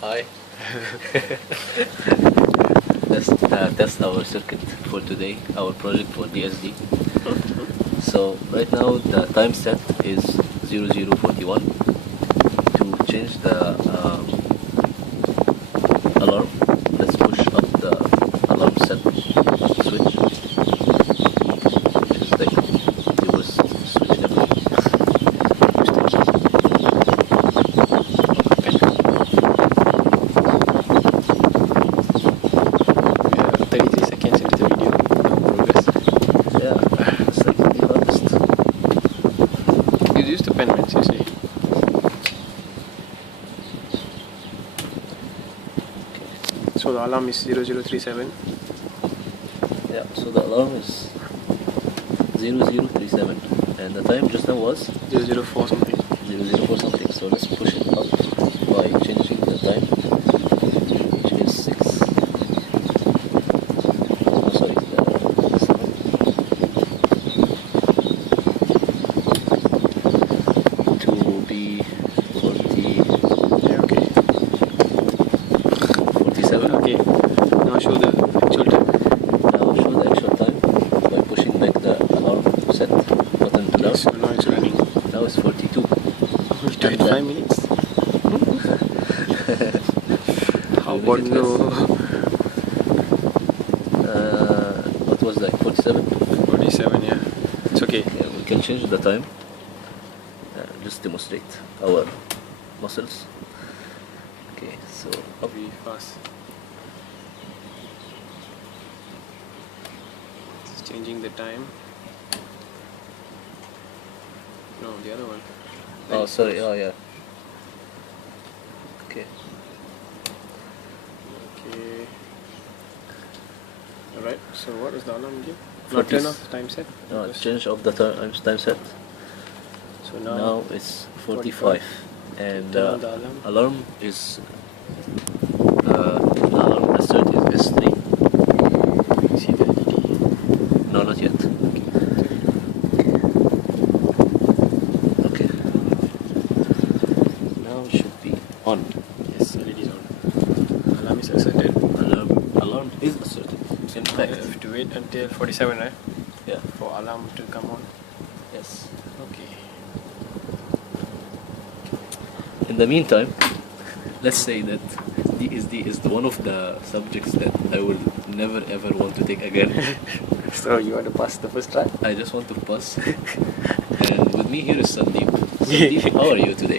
Hi. That's our circuit for today, our project for DSD. So right now the time set is 0041. To change the alarm, let's push up the alarm set switch, which is like the worst switch ever. We are 33 seconds into the video. No progress. Yeah, it's like the hardest. You use the pen, man, seriously. So the alarm is 0037. Yeah, so the alarm is 0037 and the time just now was 004 something. 004 something. So let's push it up by changing the time, which is 6. Oh, sorry, 7. To be 40. Yeah, okay. 47. Okay. Now show the actual time. Now show the actual time by pushing back the alarm set button to down. So now it's running. Now it's 42. 25 minutes. How about no? What was that? 47? 47, yeah. It's okay. Yeah, we can change the time. Just demonstrate our muscles. Okay, so up. Be fast. It's changing the time. No, the other one. Oh, sorry. Oh, yeah. Okay. Okay. Alright, so what is the alarm again? No, 40. turn off time set. No, change of the time set. So Now it's 45. And Turn on the alarm. alarm is the alarm assert is S3. See the LED. No, not yet. Okay. Now it should be on. Yes, LED is on. Alarm is asserted. Alarm is asserted. In I fact, have to wait until 47, right? yeah. For alarm to come on. Yes. Okay. In the meantime, let's say that DSD is one of the subjects that I will never ever want to take again. So you want to pass the first try? I just want to pass. And with me here is Sandeep. Sandeep, how are you today?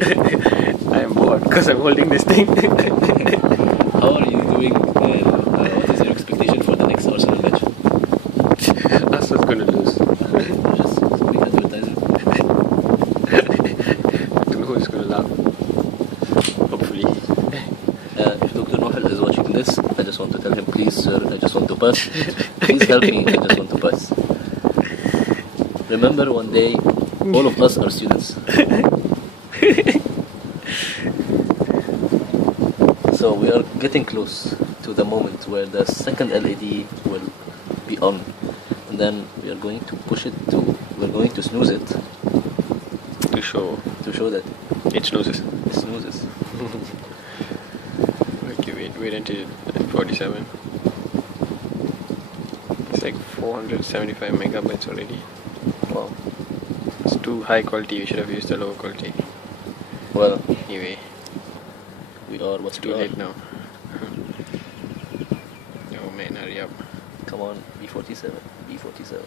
I am bored because I'm holding this thing. How are you doing? And what is your expectation for the next Arsenal match? Arsenal's going to lose. Just big advertising. I don't know who's going to laugh. Hopefully. If Dr. Nohel is watching this, I just want to tell him, please, sir, I just want to pass. Please help me, I just want to pass. Remember, one day, all of us are students. So we are getting close to the moment where the second LED will be on. And then we are going to push it to, we're going to snooze it To show to show that it snoozes. it snoozes. Okay, wait until 47. It's like 475 megabytes already. Wow. It's too high quality. You should have used the lower quality. Well, Anyway, we are what it's we too are. late now. Oh man, hurry up. Come on, B47, B47.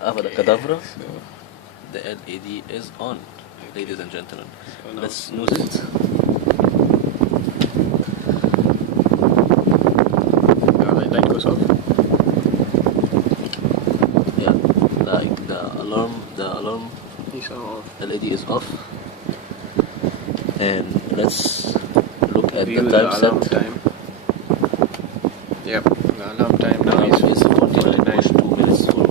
Abracadabra, So, the LED is on, ladies and gentlemen. so now Let's snooze it. light goes off. Yeah, like the alarm It's off. LED is off. And let's look at View the the time alarm set. time. Yep, the alarm time now Now is is 49. 49.2 minutes for